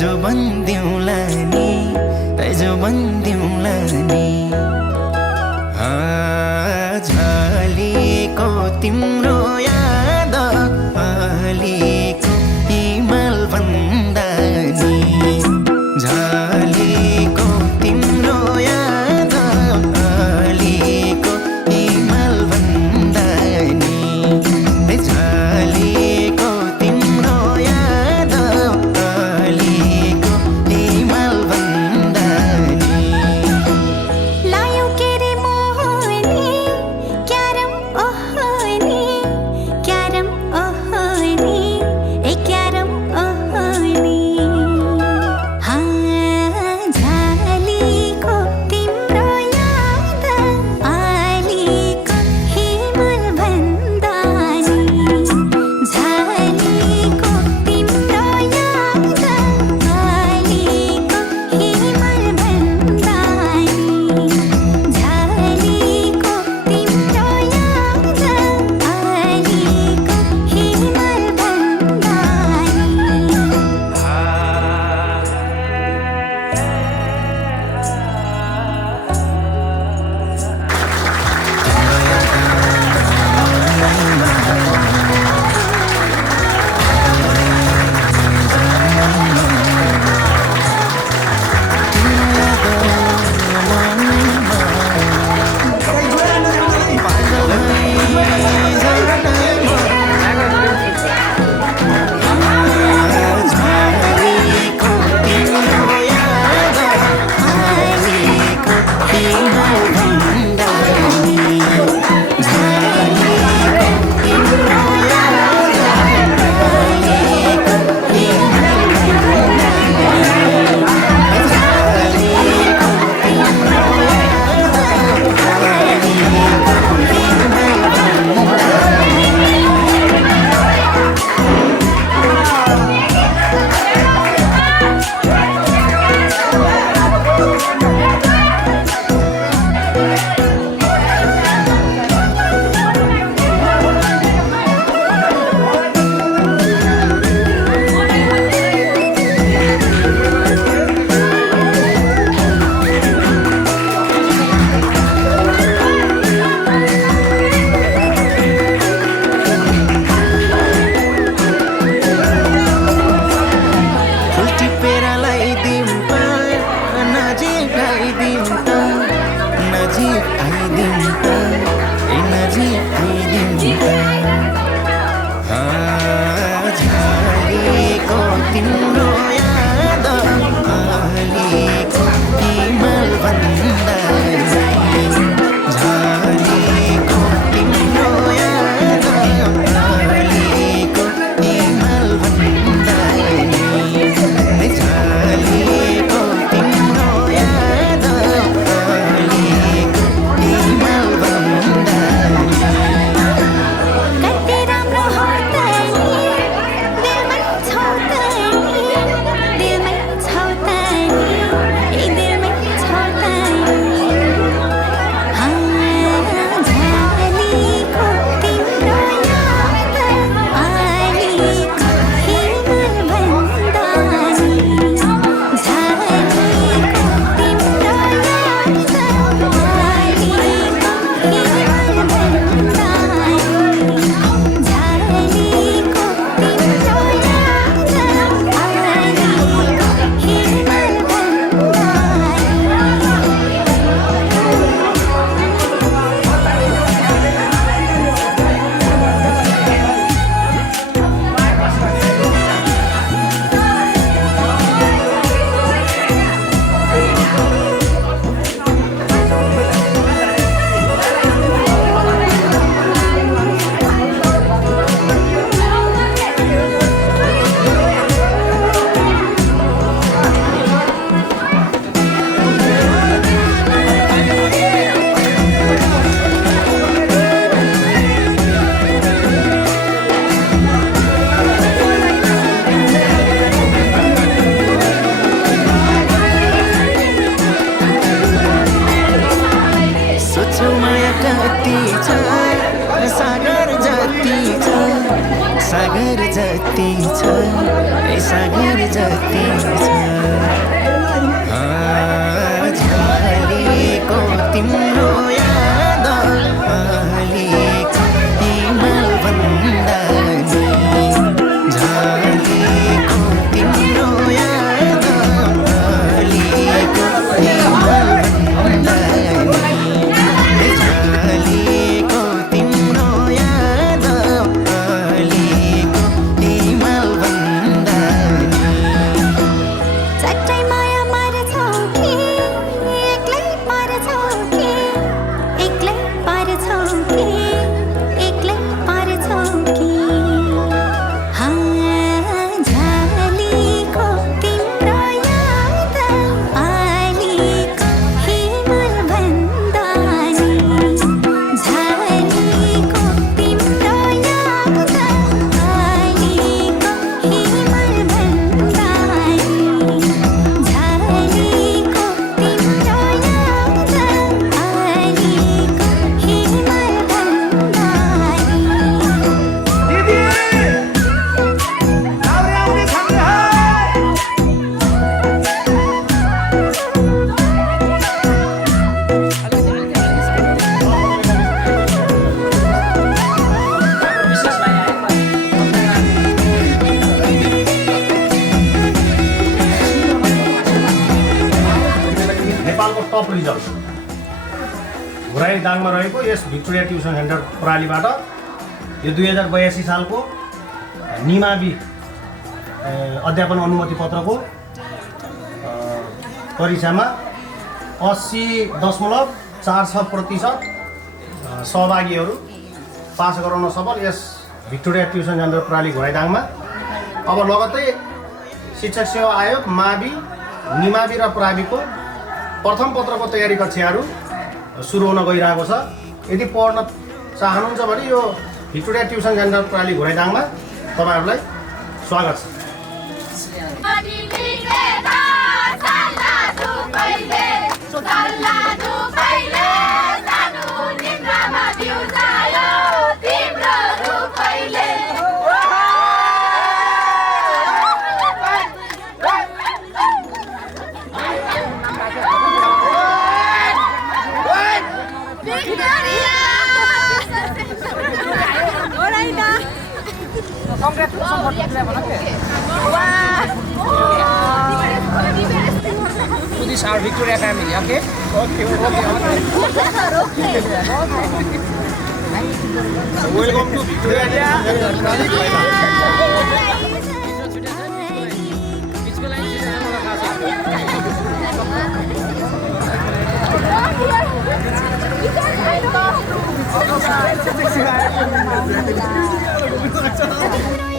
जो बन्दिउँला नि जो बन्दिउँला नि झलेको तिम्रो याद अलिको हिमाल भन्दा नि झलेको तिम्रो याद अलिको हिमाल भन्दा नि झलेको तिम्रो याद अलिको हिमाल भन्दा नि लायो के रे मोहनी क्यारम ओहनी क्यारम ओहनी ए क्यारम ओहनी झलेको तिम्रो याद अलिको हिमाल भन्दा नि झलेको तिम्रो याद अलिको हिमाल भन्दा नि झलेको तिम्रो याद अलिको हिमाल भन्दा झलेको तिम्रो याद अलिको हिमाल भन्दा झलेको तिम्रो याद अलिको हिमाल भन्दा झलेको तिम्रो याद अलिको हिमाल भन्दा कति राम्रो हो त नि दिलमै छौ त नि दिलमै छौ त नि ए दिलमै छौ त नि झलेको तिम्रो याद अलिको हिमाल भन्दा नि झलेको तिम्रो याद अलिको हिमाल भन्दा नि झलेको तिम्रो याद अलिको हिमाल भन्दा सोचो माया कति छ सागर जति छ सागर जति छ सागर जति छ झरेको तिम्रो याद अलिक हिमाल भन्दा नि झरेको तिम्रो याद अलिक हिमाल भन्दा नि झरेको तिम्रो याद अलिक हिमाल भन्दा चट्टै माया मार्छौ कि एक्लै पार्छौ कि एक्लै पार्छौ कि एक्लै पार्छौ कि झलेको तिम्रो याद अलिक हिमाल भन्दा नि झलेको तिम्रो याद अलिक हिमाल भन्दा नि झलेको तिम्रो याद अलिक हिमाल भन्दा नि दिदी आउने आउने छन् है नेपालको टप रिजल्ट घुराई दाङमा रहेको यस भिक्टोरिया ट्युसन सेन्टर प्रणालीबाट यो 2082 सालको निमावि अध्यापन अनुमति पत्रको परीक्षामा 80.46% सहभागीहरू पास गराउन सफल यस भिक्टोरिया ट्युसन सेन्टर प्रणाली घुराइदाङमा। अब लगत्तै शिक्षक सेवा आयोग मावि निमावि र प्राविको प्रथम पत्रको तयारी कक्षाहरू सुरु हुन गइरहेको छ। यदि पढ्न चाहनुहुन्छ भने यो भिक्टोरिया ट्युसन सेन्टर प्रणाली घुराइदाङमा तपाईँहरूलाई स्वागत छ। To this our Victoria family, okay? Okay. Welcome to Victoria tuition centre प्रणाली घुराइदाङ। इसको लागि चाहिँ मलाई थाहा छ। तिम्रो